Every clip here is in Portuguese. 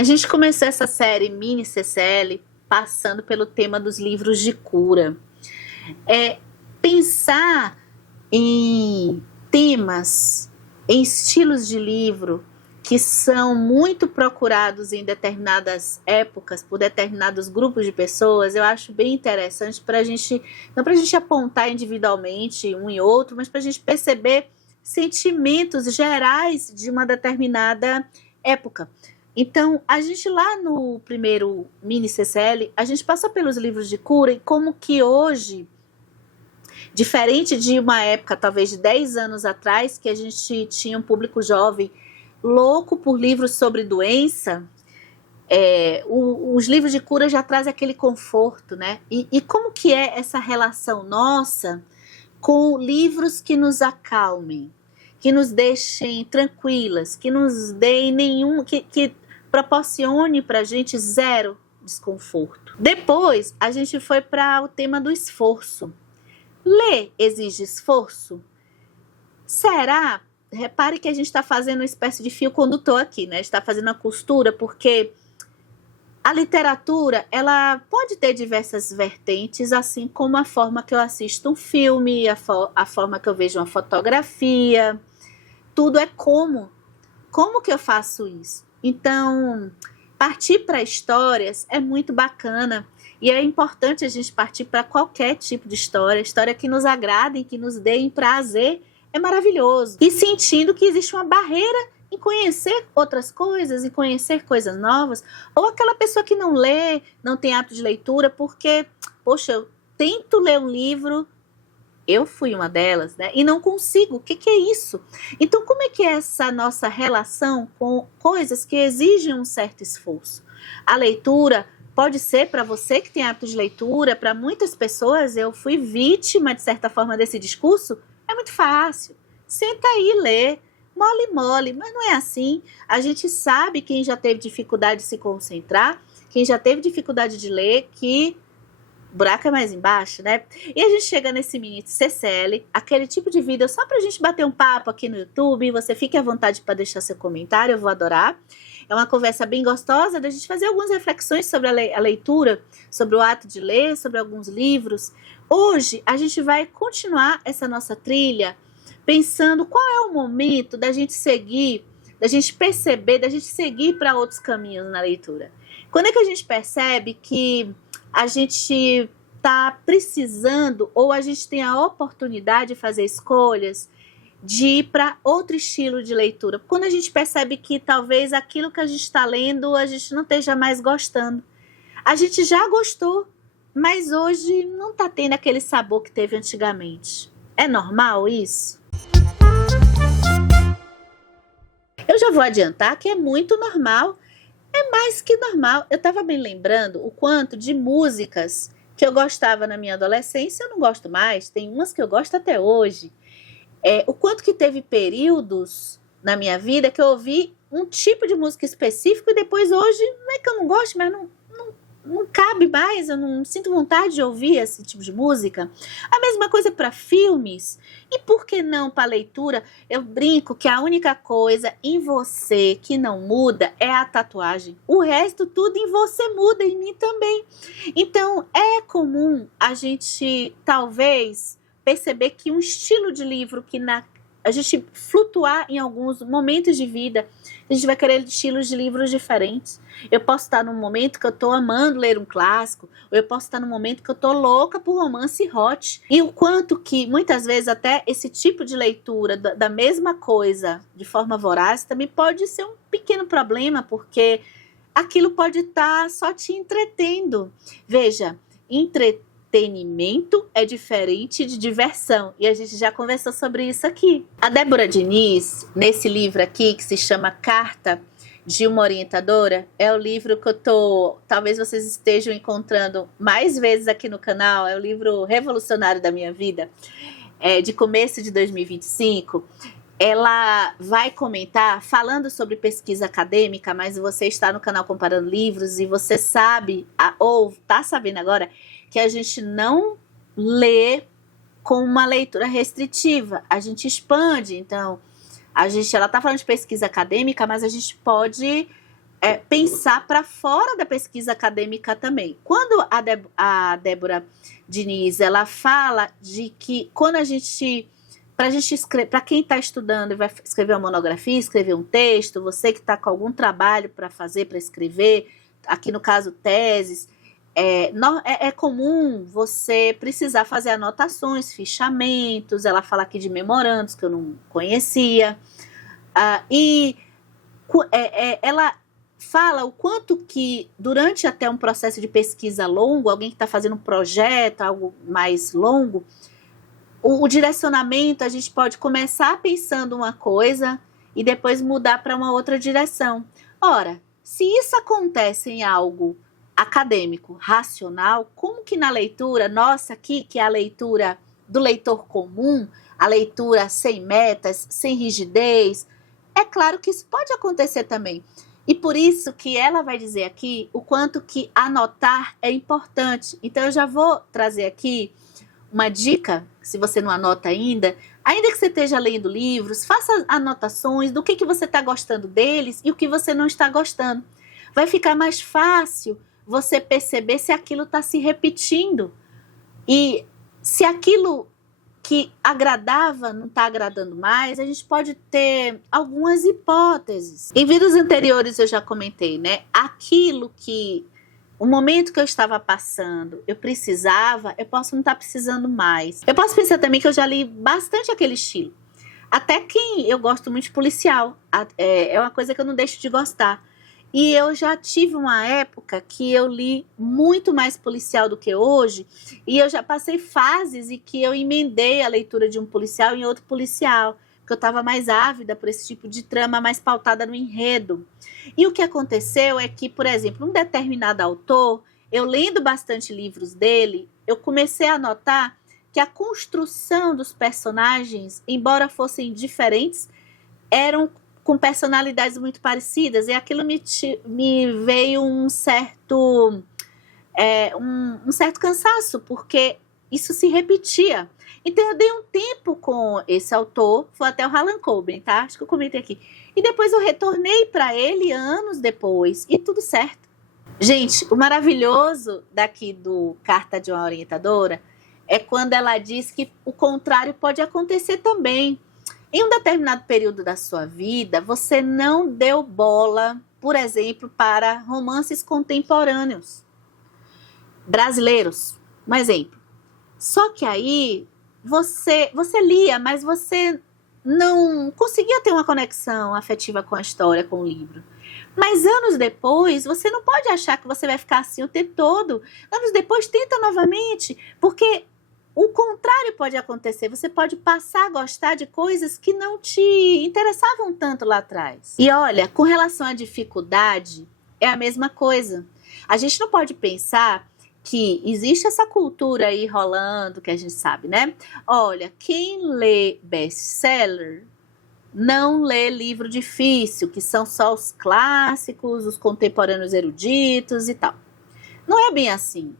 A gente começou essa série Mini CCL passando pelo tema dos livros de cura. Pensar em temas, em estilos de livro que são muito procurados em determinadas épocas por determinados grupos de pessoas, eu acho bem interessante para a gente, não para a gente apontar individualmente um e outro, mas para a gente perceber sentimentos gerais de uma determinada época. Então, a gente lá no primeiro Mini CCL, a gente passou pelos livros de cura e como que hoje, diferente de uma época, talvez de 10 anos atrás, que a gente tinha um público jovem louco por livros sobre doença, os livros de cura já trazem aquele conforto, né? E como que é essa relação nossa com livros que nos acalmem, que nos deixem tranquilas, que nos deem que proporcione para a gente zero desconforto. Depois, a gente foi para o tema do esforço. Ler exige esforço? Será? Repare que a gente está fazendo uma espécie de fio condutor aqui, né? Está fazendo uma costura, porque a literatura, ela pode ter diversas vertentes, assim como a forma que eu assisto um filme, a forma que eu vejo uma fotografia, tudo é como que eu faço isso. Então, partir para histórias é muito bacana e é importante a gente partir para qualquer tipo de história que nos agradem, que nos deem prazer, é maravilhoso. E sentindo que existe uma barreira em conhecer outras coisas, em conhecer coisas novas, ou aquela pessoa que não lê, não tem hábito de leitura, porque, poxa, eu tento ler um livro, eu fui uma delas, né? E não consigo. O que é isso? Então, como é que é essa nossa relação com coisas que exigem um certo esforço? A leitura pode ser para você que tem hábito de leitura, para muitas pessoas, eu fui vítima, de certa forma, desse discurso. É muito fácil. Senta aí e lê. Mole, mas não é assim. A gente sabe, quem já teve dificuldade de se concentrar, quem já teve dificuldade de ler, que o buraco é mais embaixo, né? E a gente chega nesse mini CCL, aquele tipo de vídeo só pra gente bater um papo aqui no YouTube. Você fique à vontade para deixar seu comentário, eu vou adorar. É uma conversa bem gostosa da gente fazer algumas reflexões sobre a leitura, sobre o ato de ler, sobre alguns livros. Hoje a gente vai continuar essa nossa trilha pensando qual é o momento da gente seguir, da gente perceber, da gente seguir para outros caminhos na leitura. Quando é que a gente percebe que a gente está precisando ou a gente tem a oportunidade de fazer escolhas de ir para outro estilo de leitura? Quando a gente percebe que talvez aquilo que a gente está lendo a gente não esteja mais gostando. A gente já gostou, mas hoje não está tendo aquele sabor que teve antigamente. É normal isso? Eu já vou adiantar que é muito normal. É mais que normal. Eu estava bem lembrando o quanto de músicas que eu gostava na minha adolescência, eu não gosto mais. Tem umas que eu gosto até hoje. O quanto que teve períodos na minha vida que eu ouvi um tipo de música específico e depois hoje, não é que eu não gosto, mas não cabe mais, eu não sinto vontade de ouvir esse tipo de música. A mesma coisa para filmes. E por que não para leitura? Eu brinco que a única coisa em você que não muda é a tatuagem. O resto tudo em você muda, em mim também. Então é comum a gente talvez perceber que um estilo de livro que a gente flutuar em alguns momentos de vida, a gente vai querer estilos de livros diferentes. Eu posso estar num momento que eu estou amando ler um clássico, ou eu posso estar num momento que eu estou louca por romance hot. E o quanto que, muitas vezes, até esse tipo de leitura da mesma coisa, de forma voraz, também pode ser um pequeno problema, porque aquilo pode estar só te entretendo. Veja, entretenimento é diferente de diversão, e a gente já conversou sobre isso aqui. A Débora Diniz, nesse livro aqui, que se chama Carta de uma Orientadora, é o livro que talvez vocês estejam encontrando mais vezes aqui no canal, é o livro revolucionário da minha vida, de começo de 2025, ela vai comentar, falando sobre pesquisa acadêmica, mas você está no canal Comparando Livros e você sabe, ou está sabendo agora, que a gente não lê com uma leitura restritiva, a gente expande. Então, ela está falando de pesquisa acadêmica, mas a gente pode pensar para fora da pesquisa acadêmica também. Quando a Débora Diniz, ela fala de que quando a gente, para quem está estudando e vai escrever uma monografia, escrever um texto, você que está com algum trabalho para fazer, para escrever, aqui no caso teses, é comum você precisar fazer anotações, fichamentos, ela fala aqui de memorandos que eu não conhecia, ela fala o quanto que durante até um processo de pesquisa longo, alguém que está fazendo um projeto, algo mais longo, o direcionamento, a gente pode começar pensando uma coisa e depois mudar para uma outra direção. Ora, se isso acontece em algo acadêmico, racional, como que na leitura, nossa aqui, que é a leitura do leitor comum, a leitura sem metas, sem rigidez, é claro que isso pode acontecer também. E por isso que ela vai dizer aqui o quanto que anotar é importante. Então eu já vou trazer aqui uma dica, se você não anota ainda que você esteja lendo livros, faça anotações do que você está gostando deles e o que você não está gostando. Vai ficar mais fácil você perceber se aquilo está se repetindo. E se aquilo que agradava não está agradando mais, a gente pode ter algumas hipóteses. Em vídeos anteriores eu já comentei, né? Aquilo que o momento que eu estava passando, eu precisava, eu posso não estar precisando mais. Eu posso pensar também que eu já li bastante aquele estilo. Até quem eu gosto muito de policial, é uma coisa que eu não deixo de gostar. E eu já tive uma época que eu li muito mais policial do que hoje, e eu já passei fases em que eu emendei a leitura de um policial em outro policial, porque eu estava mais ávida por esse tipo de trama mais pautada no enredo. E o que aconteceu é que, por exemplo, um determinado autor, eu lendo bastante livros dele, eu comecei a notar que a construção dos personagens, embora fossem diferentes, eram com personalidades muito parecidas, e aquilo me veio um certo cansaço, porque isso se repetia. Então eu dei um tempo com esse autor, foi até o Harlan Coben, tá? Acho que eu comentei aqui. E depois eu retornei para ele anos depois, e tudo certo. Gente, o maravilhoso daqui do Carta de uma Orientadora é quando ela diz que o contrário pode acontecer também. Em um determinado período da sua vida, você não deu bola, por exemplo, para romances contemporâneos brasileiros, um exemplo. Só que aí você lia, mas você não conseguia ter uma conexão afetiva com a história, com o livro. Mas anos depois, você não pode achar que você vai ficar assim o tempo todo. Anos depois, tenta novamente, porque o contrário pode acontecer, você pode passar a gostar de coisas que não te interessavam tanto lá atrás. E olha, com relação à dificuldade, é a mesma coisa. A gente não pode pensar que existe essa cultura aí rolando, que a gente sabe, né? Olha, quem lê best-seller não lê livro difícil, que são só os clássicos, os contemporâneos eruditos e tal. Não é bem assim.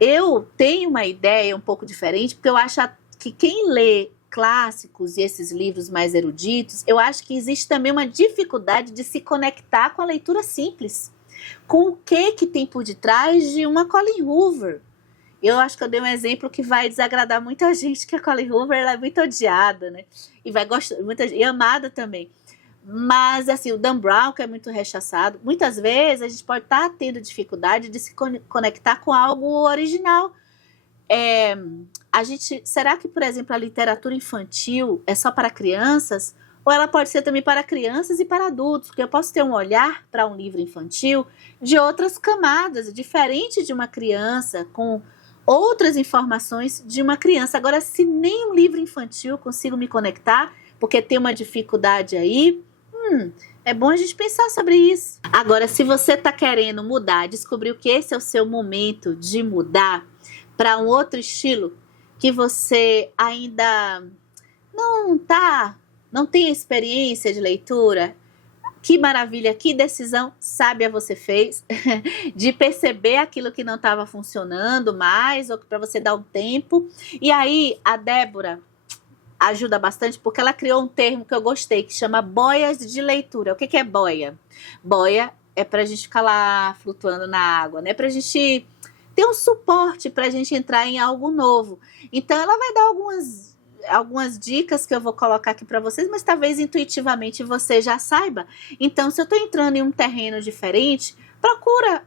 Eu tenho uma ideia um pouco diferente, porque eu acho que quem lê clássicos e esses livros mais eruditos, eu acho que existe também uma dificuldade de se conectar com a leitura simples, com o que tem por detrás de uma Colleen Hoover. Eu acho que eu dei um exemplo que vai desagradar muita gente, que a Colleen Hoover ela é muito odiada, né? E vai gostar, e amada também. Mas, assim, o Dan Brown, que é muito rechaçado, muitas vezes a gente pode estar tendo dificuldade de se conectar com algo original. Será que, por exemplo, a literatura infantil é só para crianças? Ou ela pode ser também para crianças e para adultos? Porque eu posso ter um olhar para um livro infantil de outras camadas, diferente de uma criança, com outras informações de uma criança. Agora, se nem um livro infantil eu consigo me conectar, porque tem uma dificuldade aí, é bom a gente pensar sobre isso. Agora, se você está querendo mudar, descobriu que esse é o seu momento de mudar para um outro estilo, que você ainda não tem experiência de leitura, que maravilha, que decisão sábia você fez de perceber aquilo que não estava funcionando mais, ou para você dar um tempo. E aí, a Débora ajuda bastante, porque ela criou um termo que eu gostei, que chama boias de leitura. O que é boia? Boia é pra gente ficar lá flutuando na água, né? Pra gente ter um suporte pra gente entrar em algo novo. Então, ela vai dar algumas dicas que eu vou colocar aqui para vocês, mas talvez intuitivamente você já saiba. Então, se eu estou entrando em um terreno diferente, procura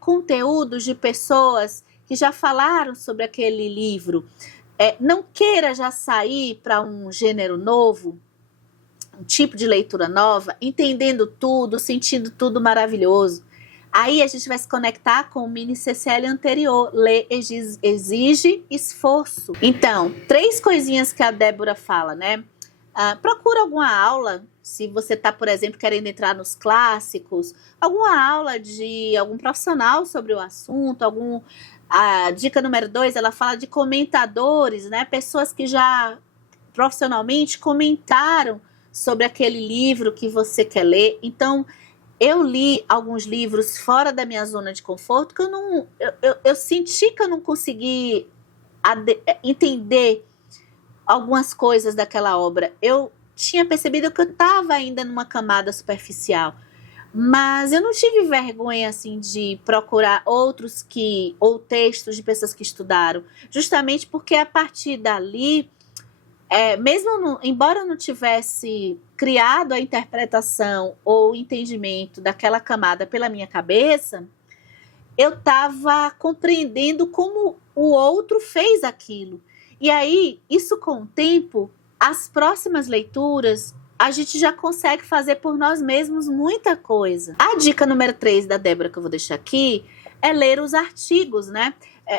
conteúdos de pessoas que já falaram sobre aquele livro. Não queira já sair para um gênero novo, um tipo de leitura nova, entendendo tudo, sentindo tudo maravilhoso. Aí a gente vai se conectar com o mini CCL anterior, ler exige esforço. Então, 3 coisinhas que a Débora fala, né? Procura alguma aula, se você está, por exemplo, querendo entrar nos clássicos, alguma aula de algum profissional sobre o assunto, a dica número 2, ela fala de comentadores, né? Pessoas que já profissionalmente comentaram sobre aquele livro que você quer ler. Então, eu li alguns livros fora da minha zona de conforto que eu senti que eu não consegui entender algumas coisas daquela obra. Eu tinha percebido que eu estava ainda numa camada superficial, mas eu não tive vergonha assim de procurar ou textos de pessoas que estudaram, justamente porque a partir dali, embora eu não tivesse criado a interpretação ou o entendimento daquela camada pela minha cabeça, eu estava compreendendo como o outro fez aquilo. E aí, isso com o tempo, as próximas leituras, a gente já consegue fazer por nós mesmos muita coisa. A dica número 3 da Débora, que eu vou deixar aqui, é ler os artigos, né?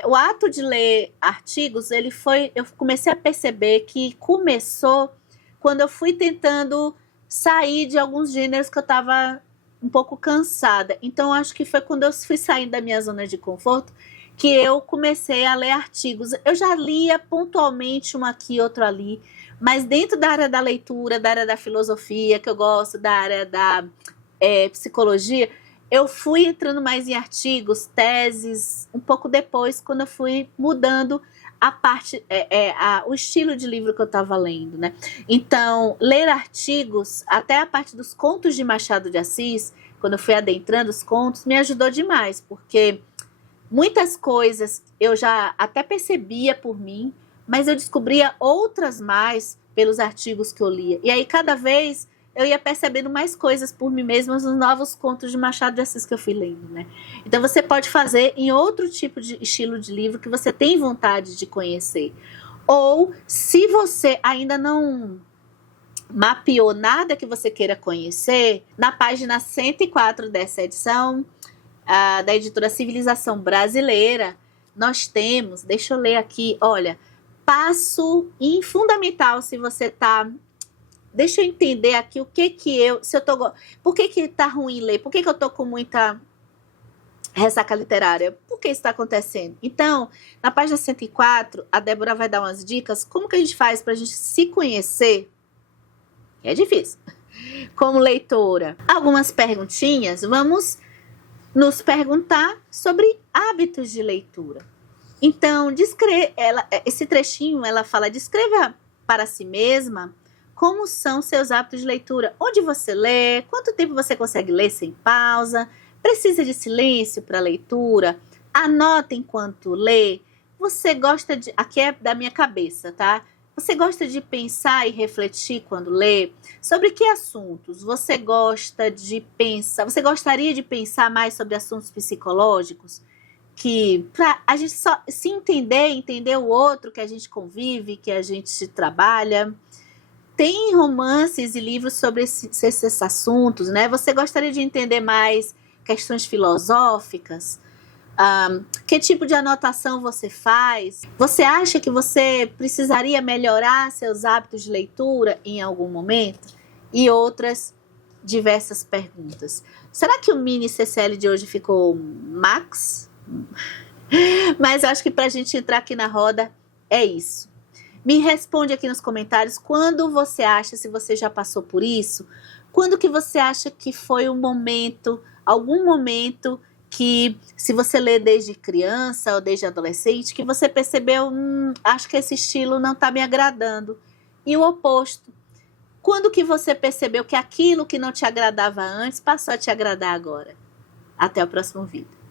O ato de ler artigos, eu comecei a perceber que começou quando eu fui tentando sair de alguns gêneros que eu estava um pouco cansada. Então, acho que foi quando eu fui saindo da minha zona de conforto que eu comecei a ler artigos. Eu já lia pontualmente um aqui, outro ali, mas dentro da área da leitura, da área da filosofia, que eu gosto, da área da psicologia, eu fui entrando mais em artigos, teses, um pouco depois, quando eu fui mudando o estilo de livro que eu estava lendo, né? Então, ler artigos, até a parte dos contos de Machado de Assis, quando eu fui adentrando os contos, me ajudou demais, porque muitas coisas eu já até percebia por mim, mas eu descobria outras mais pelos artigos que eu lia. E aí, cada vez, eu ia percebendo mais coisas por mim mesma nos novos contos de Machado de Assis que eu fui lendo, né? Então, você pode fazer em outro tipo de estilo de livro que você tem vontade de conhecer. Ou, se você ainda não mapeou nada que você queira conhecer, na página 104 dessa edição, da editora Civilização Brasileira, nós temos, deixa eu ler aqui, olha, passo fundamental se você tá. Deixa eu entender aqui por que tá ruim ler, por que eu tô com muita ressaca literária, por que isso está acontecendo? Então, na página 104, a Débora vai dar umas dicas, como que a gente faz pra gente se conhecer, é difícil, como leitora. Algumas perguntinhas, vamos nos perguntar sobre hábitos de leitura. Então, esse trechinho, ela fala, descreva para si mesma como são seus hábitos de leitura. Onde você lê? Quanto tempo você consegue ler sem pausa? Precisa de silêncio para leitura? Anota enquanto lê? Você gosta de... Aqui é da minha cabeça, tá? Você gosta de pensar e refletir quando lê? Sobre que assuntos você gosta de pensar? Você gostaria de pensar mais sobre assuntos psicológicos? Que para a gente só se entender o outro que a gente convive, que a gente trabalha. Tem romances e livros sobre esses assuntos, né? Você gostaria de entender mais questões filosóficas? Que tipo de anotação você faz? Você acha que você precisaria melhorar seus hábitos de leitura em algum momento? E outras diversas perguntas. Será que o mini CCL de hoje ficou max? Mas acho que para a gente entrar aqui na roda é isso. Me responde aqui nos comentários quando você acha, se você já passou por isso, quando que você acha que foi um momento, algum momento que, se você lê desde criança ou desde adolescente, que você percebeu, acho que esse estilo não está me agradando. E o oposto, Quando que você percebeu que aquilo que não te agradava antes passou a te agradar agora? Até o próximo vídeo.